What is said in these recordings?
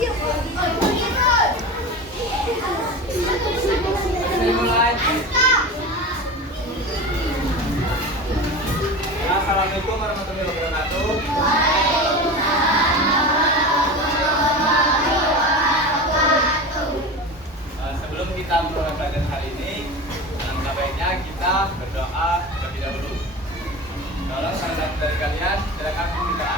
Mulai. Assalamualaikum warahmatullahi wabarakatuh. Sebelum kita mulai pelajaran hari ini, alangkah baiknya kita berdoa terlebih dahulu. Tolong salah satu dari kalian silakan berdoa.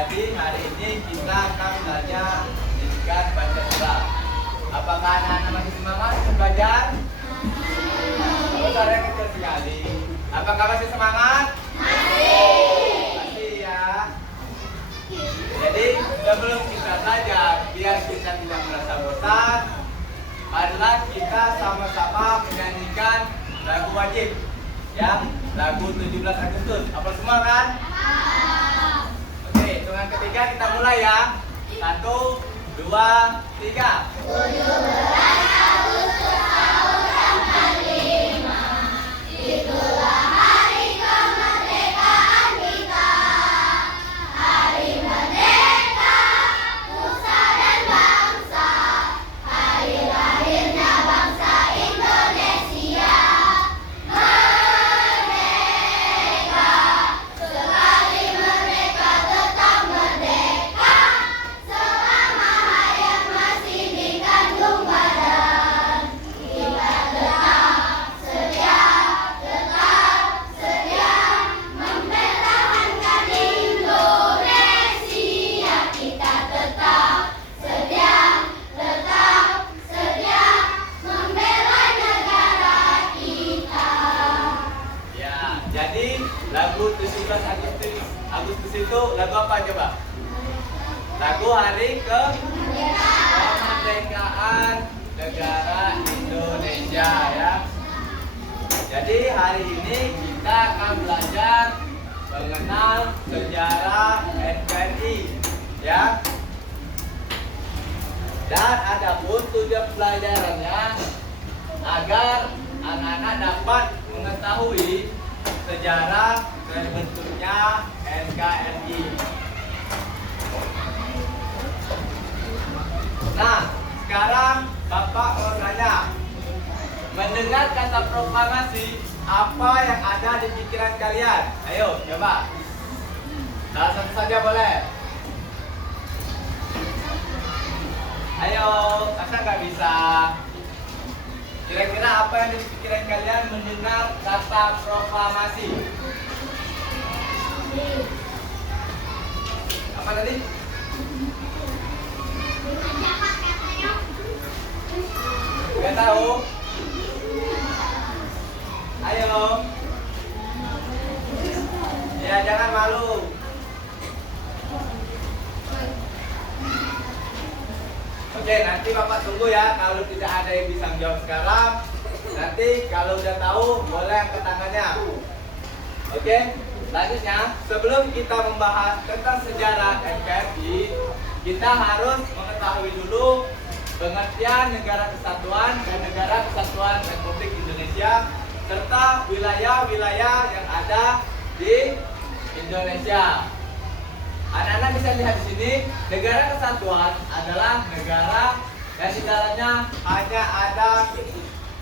Jadi hari ini kita akan belajar pendidikan Pancasila. Apakah anak-anak masih semangat untuk belajar? Suara yang kecil sekali. Apakah masih semangat? Masih ya. Jadi sebelum kita belajar, biar kita tidak merasa bosan, marilah kita sama-sama menyanyikan lagu wajib, ya, lagu 17 Agustus. Apa semua kan? Hitungan ketiga kita mulai ya. 1, 2, 3. 17 Agustus tahun 45, itulah hari kemerdekaan kita. Hari merdeka, nusa dan bangsa. Hari lahirnya bangsa Indonesia. Merdeka, sekali merdeka tetap merdeka. Selama hayat masih dikandung badan, kita tetap setia mempertahankan Indonesia. Kita tetap setia membela negara kita. Ya, jadi lagu 17 Agustus itu lagu apa coba? Lagu hari kemerdekaan negara Indonesia ya. Jadi hari ini kita akan belajar mengenal sejarah NKRI ya. Dan ada pun tujuan pelajarannya agar anak-anak dapat mengetahui sejarah terbentuknya NKRI. Nah, sekarang Bapak mau tanya, mendengar kata proklamasi, apa yang ada di pikiran kalian? Ayo, coba. Salah satu saja boleh. Ayo, masa nggak bisa? Kira-kira apa yang ada di pikiran kalian mendengar kata proklamasi? Apa tadi? Gak tahu? Ayo. Ya, jangan malu. Oke, nanti Bapak tunggu ya. Kalau tidak ada yang bisa menjawab sekarang, nanti kalau udah tahu boleh angkat tangannya. Oke, selanjutnya sebelum kita membahas tentang sejarah NKRI, kita harus mengetahui dulu pengertian negara kesatuan dan negara kesatuan Republik Indonesia serta wilayah-wilayah yang ada di Indonesia. Anak-anak bisa lihat di sini, negara kesatuan adalah negara yang di dalamnya hanya ada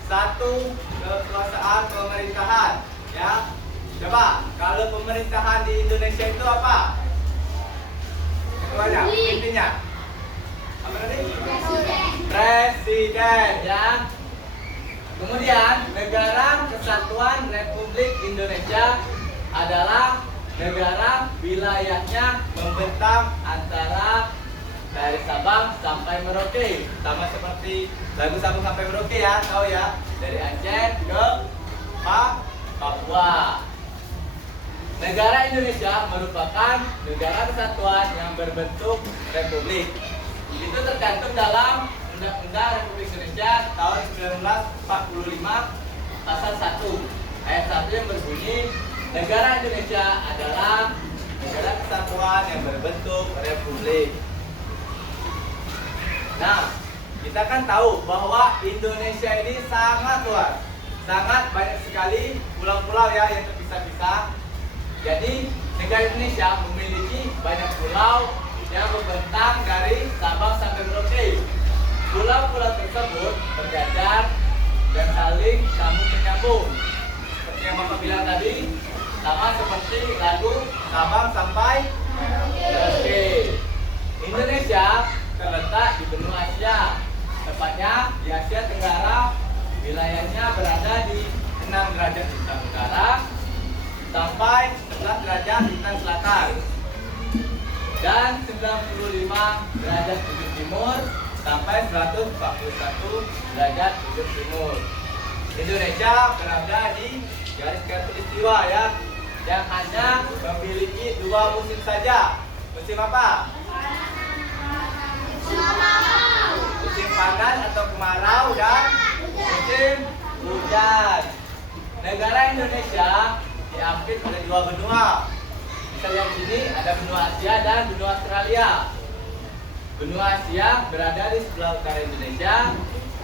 satu kekuasaan pemerintahan, ya. Coba, kalau pemerintahan di Indonesia itu apa? Ketuanya, intinya. Apa tadi? Presiden, ya. Kemudian, negara kesatuan Republik Indonesia adalah negara wilayahnya membentang antara dari Sabang sampai Merauke, sama seperti lagu Sabang sampai Merauke ya, tahu ya, dari Aceh ke Papua. Negara Indonesia merupakan negara kesatuan yang berbentuk republik. Itu tercantum dalam Undang-Undang Republik Indonesia tahun 1945 pasal 1 ayat 1 yang berbunyi, negara Indonesia adalah negara kesatuan yang berbentuk republik. Nah, kita kan tahu bahwa Indonesia ini sangat luas, sangat banyak sekali pulau-pulau ya yang terpisah-pisah. Jadi negara Indonesia memiliki banyak pulau yang membentang dari Sabang sampai Merauke. Pulau-pulau tersebut berjajar dan saling sambung menyambung. Seperti yang Bapak bilang tadi, sama seperti lagu Sabang sampai Merauke. Indonesia terletak di benua Asia, tepatnya di Asia Tenggara. Wilayahnya berada di 6 derajat bintang utara sampai 11 derajat bintang selatan dan 95 derajat bujur timur sampai 141 derajat bujur timur. Indonesia berada di garis khatulistiwa ya, yang hanya memiliki 2 musim saja. Musim apa? Musim panas atau kemarau dan musim hujan. Negara Indonesia diapit oleh 2 benua. Kita lihat sini ada benua Asia dan benua Australia. Benua Asia berada di sebelah utara Indonesia,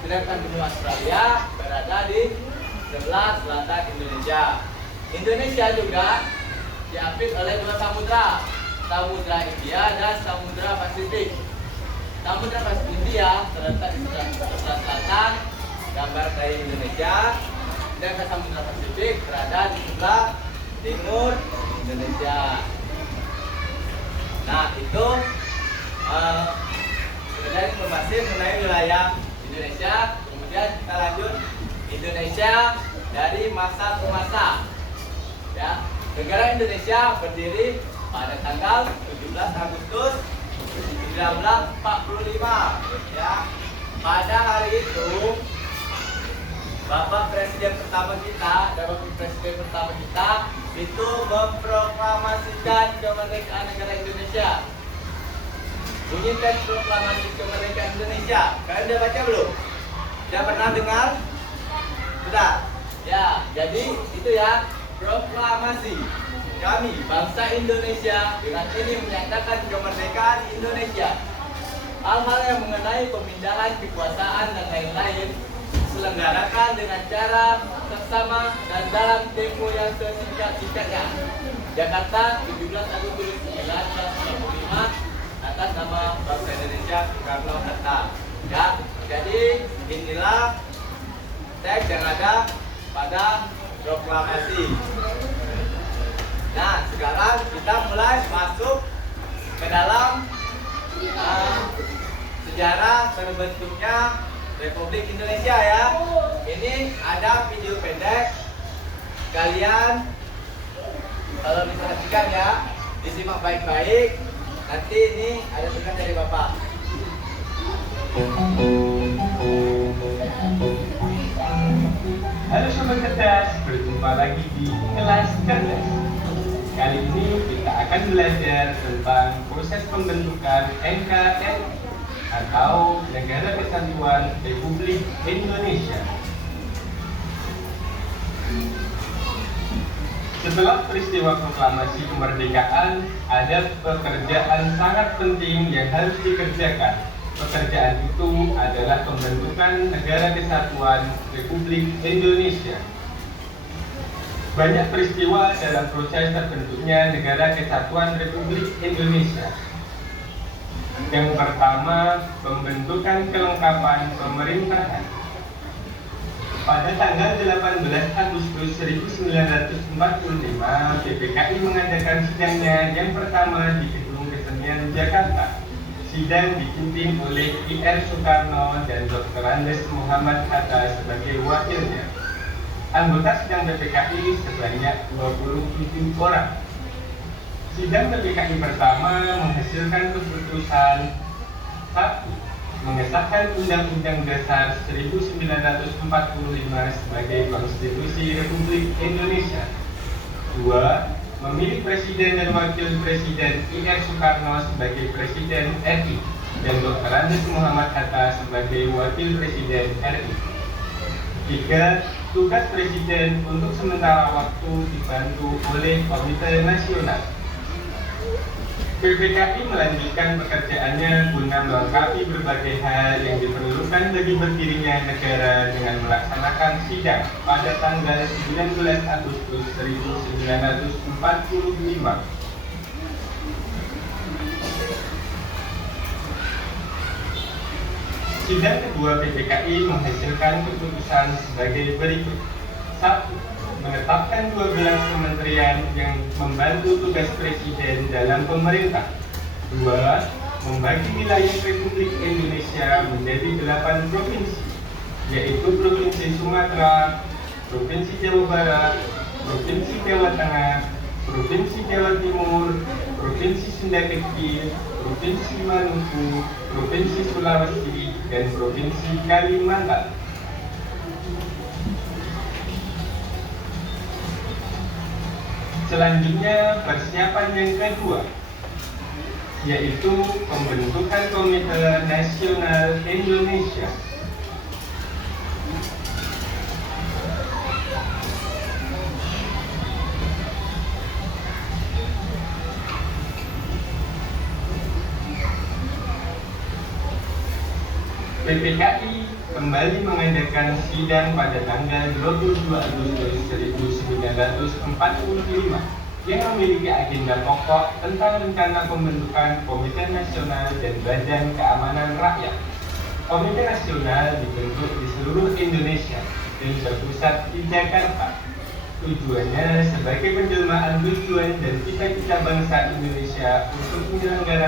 sedangkan benua Australia berada di sebelah selatan Indonesia. Indonesia juga diapit oleh 2 samudra, Samudra India dan Samudra Pasifik. Samudra Pasifik India terletak di sebelah selatan, gambar dari Indonesia, sedangkan Samudra Pasifik berada di sebelah timur Indonesia. Nah, itu sebenarnya informasi mengenai wilayah Indonesia. Kemudian kita lanjut Indonesia dari masa ke masa. Ya, negara Indonesia berdiri pada tanggal 17 Agustus 1945. Ya, pada hari itu Bapak Presiden pertama kita dan Bapak Presiden pertama kita itu memproklamasikan kemerdekaan negara Indonesia. Bunyi teks proklamasi kemerdekaan Indonesia. Kalian udah baca belum? Sudah pernah dengar? Sudah? Ya, jadi itu ya, proklamasi. Kami, bangsa Indonesia, dengan ini menyatakan kemerdekaan Indonesia. Hal-hal yang mengenai pemindahan kekuasaan dan lain-lain diselenggarakan dengan cara seksama dan dalam tempo yang sesingkat-singkatnya. Jakarta, 17 Agustus 1945, atas nama bangsa Indonesia Soekarno-Hatta. Ya, jadi inilah teks yang ada pada proklamasi. Nah, sekarang kita mulai masuk ke dalam sejarah terbentuknya Republik Indonesia ya. Ini ada video pendek. Kalian kalau diperhatikan ya, disimak baik-baik. Nanti ini ada tugas dari Bapak. Halo Sobat Cerdas, berjumpa lagi di kelas cerdas. Kali ini kita akan belajar tentang proses pembentukan NKRI atau Negara Kesatuan Republik Indonesia. Setelah peristiwa proklamasi kemerdekaan, ada pekerjaan sangat penting yang harus dikerjakan. Pekerjaan itu adalah pembentukan Negara Kesatuan Republik Indonesia. Banyak peristiwa dalam proses terbentuknya Negara Kesatuan Republik Indonesia. Yang pertama, pembentukan kelengkapan pemerintahan. Pada tanggal 18 Agustus 1945, PPKI mengadakan sidangnya yang pertama di Gedung Kesenian Jakarta. Sidang dipimpin oleh I.R. Soekarno dan Dr. Andes Muhammad Hatta sebagai wakilnya. Anggota sidang PPKI sebanyak 27 orang. Sidang PPKI pertama menghasilkan keputusan 1. Mengesahkan Undang-Undang Dasar 1945 sebagai Konstitusi Republik Indonesia. 2. Memilih Presiden dan Wakil Presiden I.R. Soekarno sebagai Presiden RI dan Dr. Andes Muhammad Hatta sebagai Wakil Presiden RI. 3. Tugas Presiden untuk sementara waktu dibantu oleh Komite Nasional. PPKI melanjutkan pekerjaannya guna melengkapi berbagai hal yang diperlukan bagi berdirinya negara dengan melaksanakan sidang pada tanggal 19 Agustus 1945. Sidang kedua PPKI menghasilkan keputusan sebagai berikut. 1. Menetapkan 12 kementerian yang membantu tugas Presiden dalam pemerintah. 2. Membagi wilayah Republik Indonesia menjadi 8 provinsi, yaitu Provinsi Sumatera, Provinsi Jawa Barat, Provinsi Jawa Tengah, Provinsi Jawa Timur, Provinsi Sunda Kecil, Provinsi Maluku, Provinsi Sulawesi, dan Provinsi Kalimantan. Selanjutnya, persiapan yang kedua, yaitu pembentukan Komite Nasional Indonesia. PPKI kembali mengadakan sidang pada tanggal 22 Agustus 1945 yang memiliki agenda pokok tentang rencana pembentukan Komite Nasional dan Badan Keamanan Rakyat. Komite Nasional dibentuk di seluruh Indonesia dan berpusat di Jakarta. Tujuannya sebagai penjelmaan tujuan dan cita-cita bangsa Indonesia untuk menyelenggarakan